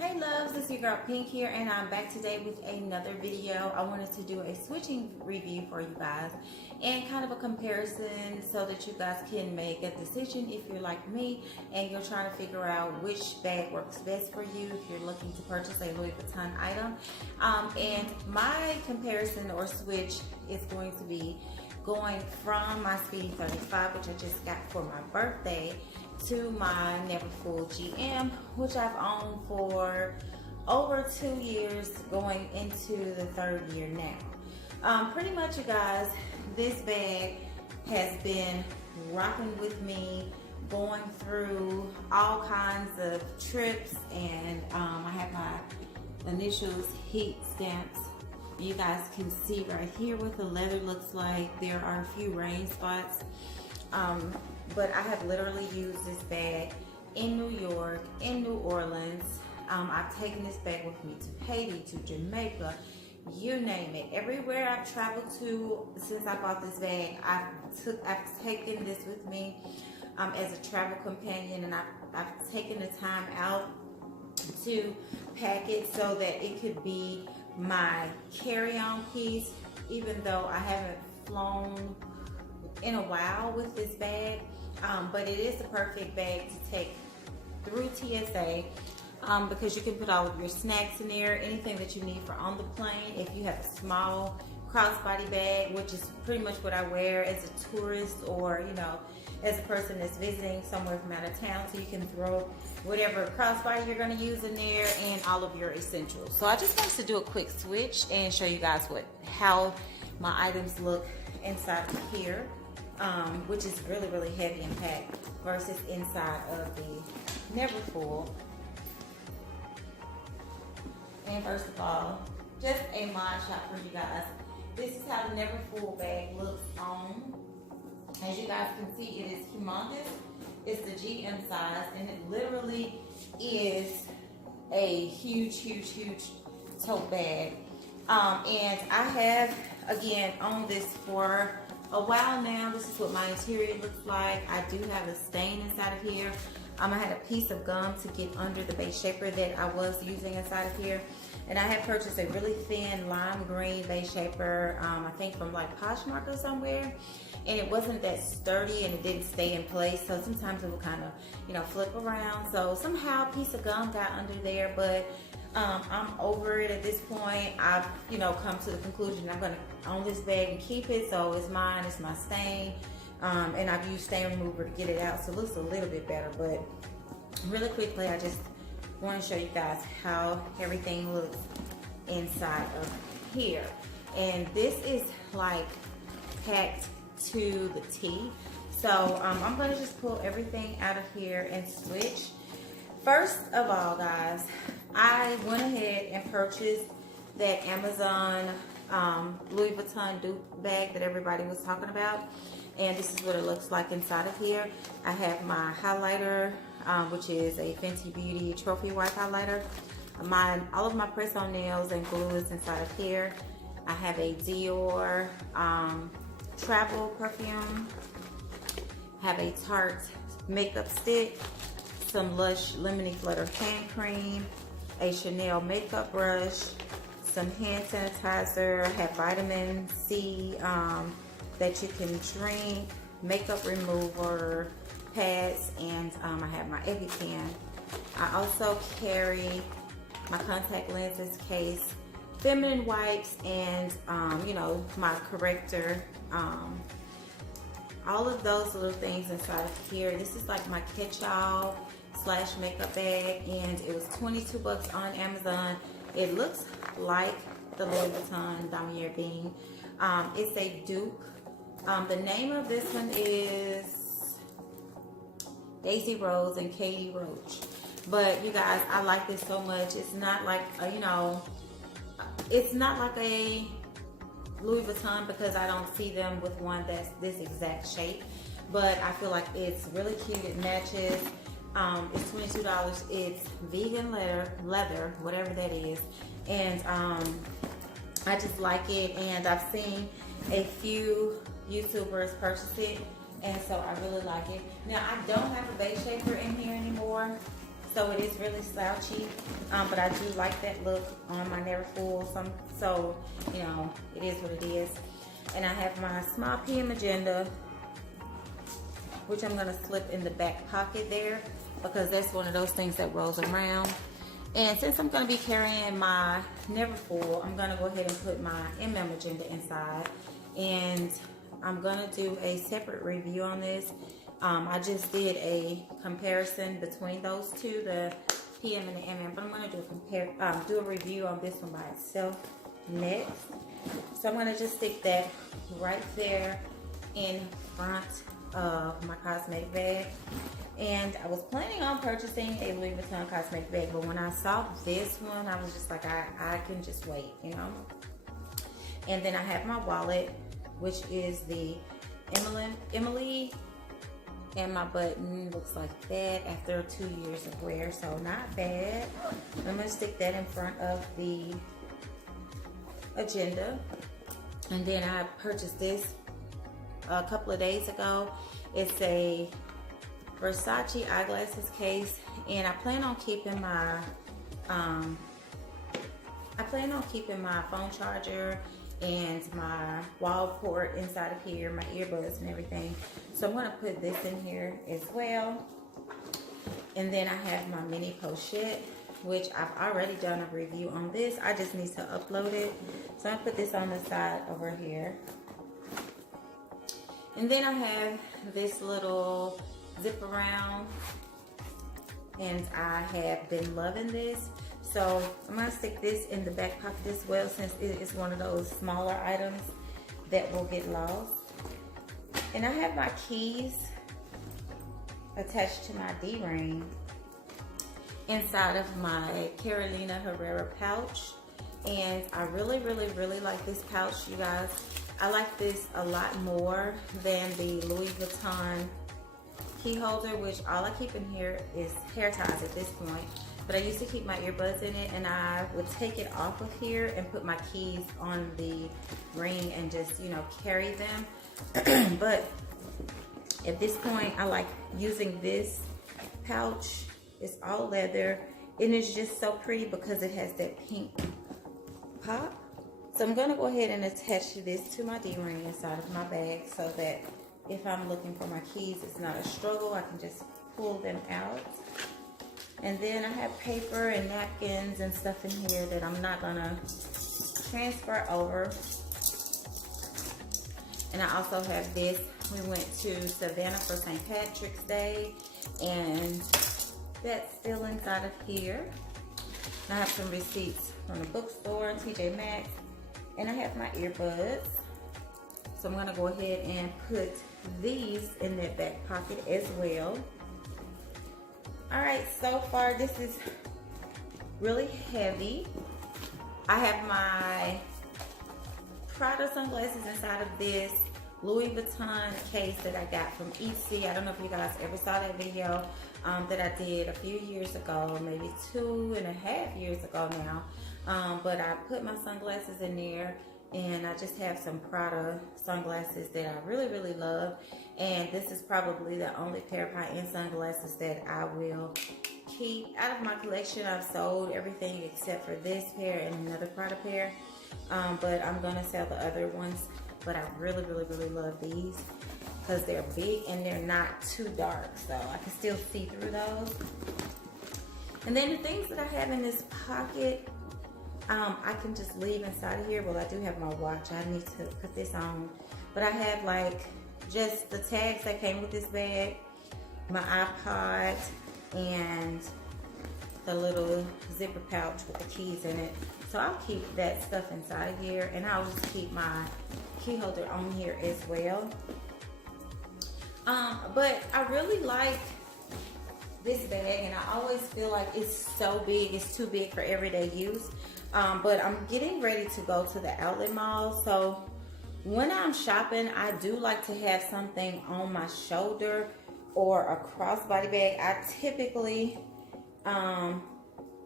Hey loves, this is your girl Pink here, and I'm back today with another video. I wanted to do a switching review for you guys and kind of a comparison so that you guys can make a decision if you're like me and you're trying to figure out which bag works best for you if you're looking to purchase a Louis Vuitton item. And my comparison or switch is going to be going from my Speedy 35, which I just got for my birthday, to my Neverfull GM, which I've owned for over 2 years, going into the third year now. Pretty much, you guys, this bag has been rocking with me, going through all kinds of trips, and I have my initials heat stamps. You guys can see right here what the leather looks like. There are a few rain spots. But I have literally used this bag in New York, in New Orleans. I've taken this bag with me to Haiti, to Jamaica, you name it. Everywhere I've traveled to since I bought this bag, I've taken this with me as a travel companion, and I've taken the time out to pack it so that it could be my carry-on piece, even though I haven't flown in a while with this bag. But it is the perfect bag to take through TSA because you can put all of your snacks in there, anything that you need for on the plane. If you have a small crossbody bag, which is pretty much what I wear as a tourist or, you know, as a person that's visiting somewhere from out of town, so you can throw whatever crossbody you're going to use in there and all of your essentials. So I just wanted to do a quick switch and show you guys how my items look inside of here. Which is really, really heavy and packed versus inside of the Neverfull. And first of all, just a mod shot for you guys. This is how the Neverfull bag looks on. As you guys can see, it is humongous. It's the GM size, and it literally is a huge, huge, huge tote bag. And I have, again, owned this for a while now. This is what my interior looks like. I do have a stain inside of here. I had a piece of gum to get under the base shaper that I was using inside of here. And I had purchased a really thin lime green base shaper, I think from like Poshmark or somewhere. And it wasn't that sturdy and it didn't stay in place. So sometimes it would kind of, you know, flip around. So somehow a piece of gum got under there, but I'm over it at this point. I've, you know, come to the conclusion I'm going to own this bag and keep it. So it's mine, it's my stain. And I've used stain remover to get it out, so it looks a little bit better. But really quickly, I just want to show you guys how everything looks inside of here. And this is like packed to the T. So I'm going to just pull everything out of here and switch. First of all, guys, I went ahead and purchased that Amazon Louis Vuitton dupe bag that everybody was talking about. And this is what it looks like inside of here. I have my highlighter, which is a Fenty Beauty Trophy Wipe highlighter. All of my press-on nails and glue is inside of here. I have a Dior travel perfume. I have a Tarte makeup stick, some Lush Lemony Flutter hand cream, a Chanel makeup brush, some hand sanitizer. I have vitamin C that you can drink, makeup remover, pads, and I have my EpiPen. I also carry my contact lenses case, feminine wipes, and you know, my corrector. All of those little things inside of here. This is like my catch-all / makeup bag, and it was 22 bucks on Amazon. It looks like the Louis Vuitton Damier Bean. It's a dupe. The name of this one is Daisy Rose and Katie Roach. But you guys, I like this so much. It's not like you know, it's not like a Louis Vuitton because I don't see them with one that's this exact shape. But I feel like it's really cute. It matches. It's $22. It's vegan leather, whatever that is. And I just like it. And I've seen a few YouTubers purchase it, and so I really like it. Now I don't have a base shaper in here anymore, so it is really slouchy, but I do like that look on my Neverfull. So you know, it is what it is. And I have my small pea magenta, which I'm gonna slip in the back pocket there because that's one of those things that rolls around. And since I'm gonna be carrying my Neverfull, I'm gonna go ahead and put my MM magenta inside. And I'm gonna do a separate review on this. I just did a comparison between those two, the PM and the MM, but I'm gonna do a review on this one by itself next. So I'm gonna just stick that right there in front of my cosmetic bag. And I was planning on purchasing a Louis Vuitton cosmetic bag, but when I saw this one, I was just like, I can just wait, you know. And then I have my wallet, which is the Emily, and my button looks like that after 2 years of wear, so not bad. I'm gonna stick that in front of the agenda. And then I purchased this a couple of days ago. It's a Versace eyeglasses case, and I plan on keeping my phone charger and my wall port inside of here, my earbuds and everything. So I'm gonna put this in here as well. And then I have my mini pochette, which I've already done a review on this. I just need to upload it. So I put this on the side over here. And then I have this little zip around, and I have been loving this. So I'm gonna stick this in the back pocket as well, since it is one of those smaller items that will get lost. And I have my keys attached to my D-ring inside of my Carolina Herrera pouch. And I really, really, really like this pouch, you guys. I like this a lot more than the Louis Vuitton key holder, which all I keep in here is hair ties at this point. But I used to keep my earbuds in it, and I would take it off of here and put my keys on the ring and just, you know, carry them. But at this point, I like using this pouch. It's all leather, and it's just so pretty because it has that pink pop. So I'm gonna go ahead and attach this to my D-ring inside of my bag so that if I'm looking for my keys, it's not a struggle. I can just pull them out. And then I have paper and napkins and stuff in here that I'm not gonna transfer over. And I also have this. We went to Savannah for St. Patrick's Day, and that's still inside of here. And I have some receipts from the bookstore, TJ Maxx, and I have my earbuds. So I'm gonna go ahead and put these in that back pocket as well. All right, so far this is really heavy. I have my Prada sunglasses inside of this Louis Vuitton case that I got from EC. I don't know if you guys ever saw that video that I did a few years ago, maybe 2.5 years ago now. But I put my sunglasses in there, and I just have some Prada sunglasses that I really, really love. And this is probably the only pair of high-end sunglasses that I will keep. Out of my collection, I've sold everything except for this pair and another Prada pair. But I'm gonna sell the other ones. But I really, really, really love these because they're big and they're not too dark. So I can still see through those. And then the things that I have in this pocket, I can just leave inside of here. Well, I do have my watch. I need to put this on. But I have like just the tags that came with this bag, my iPod, and the little zipper pouch with the keys in it. So I'll keep that stuff inside of here, and I'll just keep my key holder on here as well. But I really like this bag, and I always feel like it's so big, it's too big for everyday use. But I'm getting ready to go to the outlet mall, so when I'm shopping, I do like to have something on my shoulder or a crossbody bag. I typically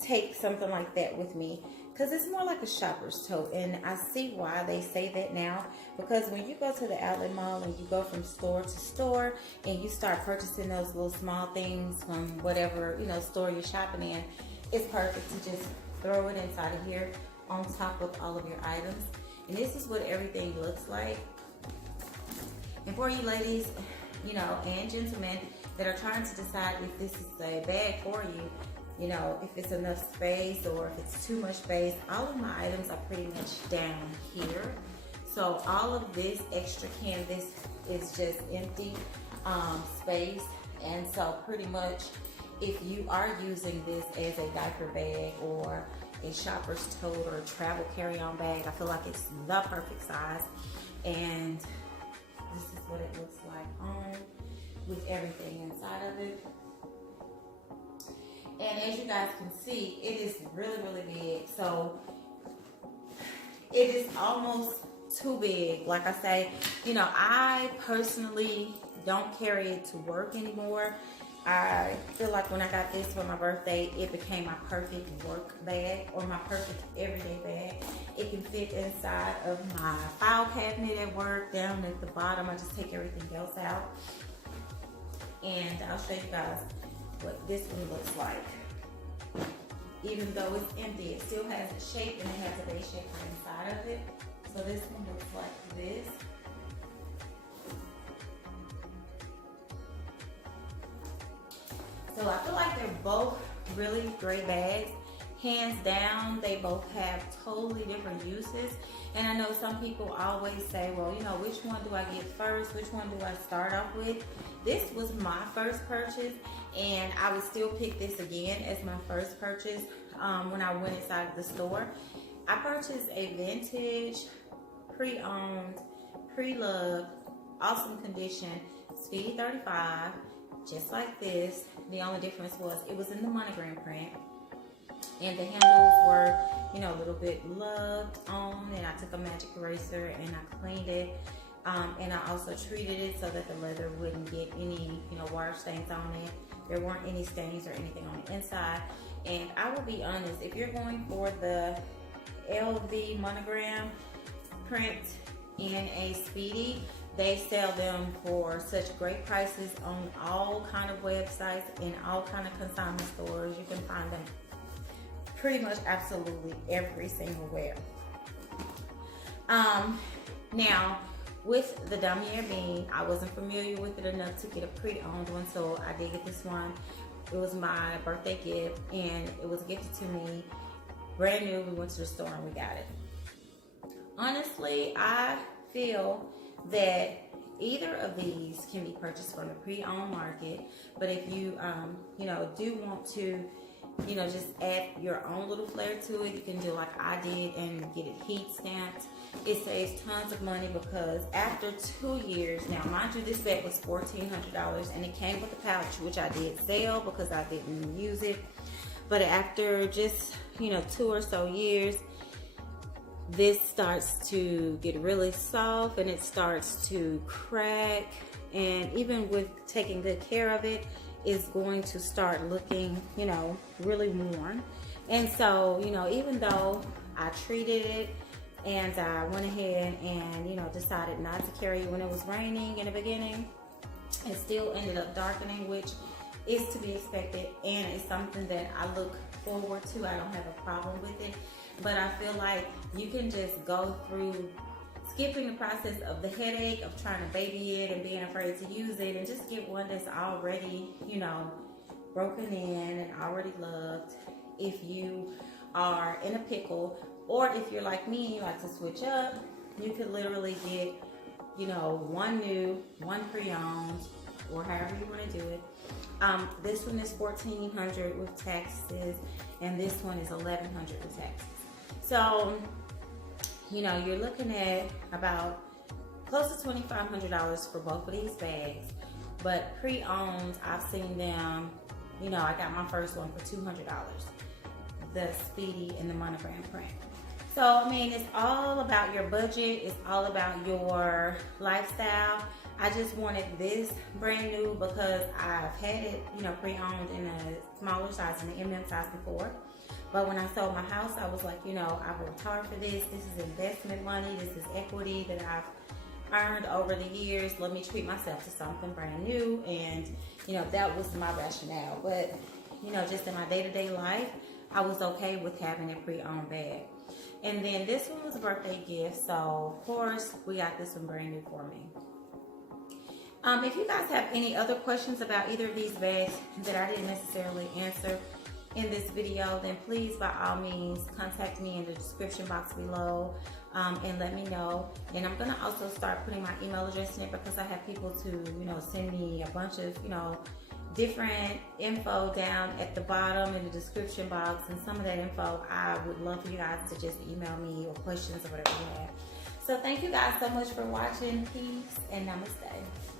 take something like that with me because it's more like a shopper's tote, and I see why they say that now, because when you go to the outlet mall and you go from store to store and you start purchasing those little small things from whatever, you know, store you're shopping in, it's perfect to just throw it inside of here on top of all of your items. And this is what everything looks like. And for you ladies, you know, and gentlemen that are trying to decide if this is a bag for you, you know, if it's enough space or if it's too much space, all of my items are pretty much down here. So all of this extra canvas is just empty space. And so pretty much if you are using this as a diaper bag or a shopper's tote or a travel carry-on bag, I feel like it's the perfect size. And this is what it looks like on with everything inside of it. And as you guys can see, it is really, really big. So it is almost too big. Like I say, you know, I personally don't carry it to work anymore. I feel like when I got this for my birthday, it became my perfect work bag or my perfect everyday bag. It can fit inside of my file cabinet at work. Down at the bottom, I just take everything else out. And I'll show you guys what this one looks like. Even though it's empty, it still has a shape and it has a base shape inside of it. So this one looks like this. So I feel like they're both really great bags. Hands down, they both have totally different uses. And I know some people always say, well, you know, which one do I get first? Which one do I start off with? This was my first purchase, and I would still pick this again as my first purchase when I went inside of the store. I purchased a vintage, pre-owned, pre-loved, awesome condition Speedy 35, just like this. The only difference was it was in the monogram print, and the handles were, you know, a little bit loved on, and I took a magic eraser and I cleaned it. And I also treated it so that the leather wouldn't get any, you know, water stains on it. There weren't any stains or anything on the inside. And I will be honest, if you're going for the LV monogram print in a Speedy, they sell them for such great prices on all kind of websites and all kind of consignment stores. You can find them pretty much absolutely every single where. Now, with the damier bean, I wasn't familiar with it enough to get a pre-owned one, so I did get this one. It was my birthday gift, and it was gifted to me brand new. We went to the store and we got it. Honestly, I feel that either of these can be purchased from the pre-owned market, but if you, you know, do want to, you know, just add your own little flair to it, you can do like I did and get it heat stamped. It saves tons of money because after 2 years, now mind you, this bag was $1,400 and it came with a pouch, which I did sell because I didn't use it. But after just, you know, 2 or so years, this starts to get really soft and it starts to crack, and even with taking good care of it, is going to start looking, you know, really worn. And so, you know, even though I treated it and I went ahead and, you know, decided not to carry it when it was raining in the beginning, it still ended up darkening, which is to be expected, and it's something that I look forward to. I don't have a problem with it, but I feel like you can just go through skipping the process of the headache of trying to baby it and being afraid to use it, and just get one that's already, you know, broken in and already loved. If you are in a pickle, or if you're like me and you like to switch up, you could literally get, you know, one new, one pre-owned, or however you want to do it. This one is $1,400 with taxes, and this one is $1,100 with taxes. So, you know, you're looking at about close to $2,500 for both of these bags. But pre-owned, I've seen them, you know, I got my first one for $200, the Speedy and the monogram print. So, I mean, it's all about your budget. It's all about your lifestyle. I just wanted this brand new because I've had it, you know, pre-owned in a smaller size, in the MM size before. But when I sold my house, I was like, you know, I worked hard for this. This is investment money. This is equity that I've earned over the years. Let me treat myself to something brand new. And, you know, that was my rationale. But, you know, just in my day-to-day life, I was okay with having a pre-owned bag. And then this one was a birthday gift, so of course we got this one brand new for me. If you guys have any other questions about either of these bags that I didn't necessarily answer in this video, then please, by all means, contact me in the description box below and let me know. And I'm gonna also start putting my email address in it because I have people to, you know, send me a bunch of, you know, different info down at the bottom in the description box, and some of that info I would love for you guys to just email me, or questions or whatever you have. So thank you guys so much for watching. Peace and namaste.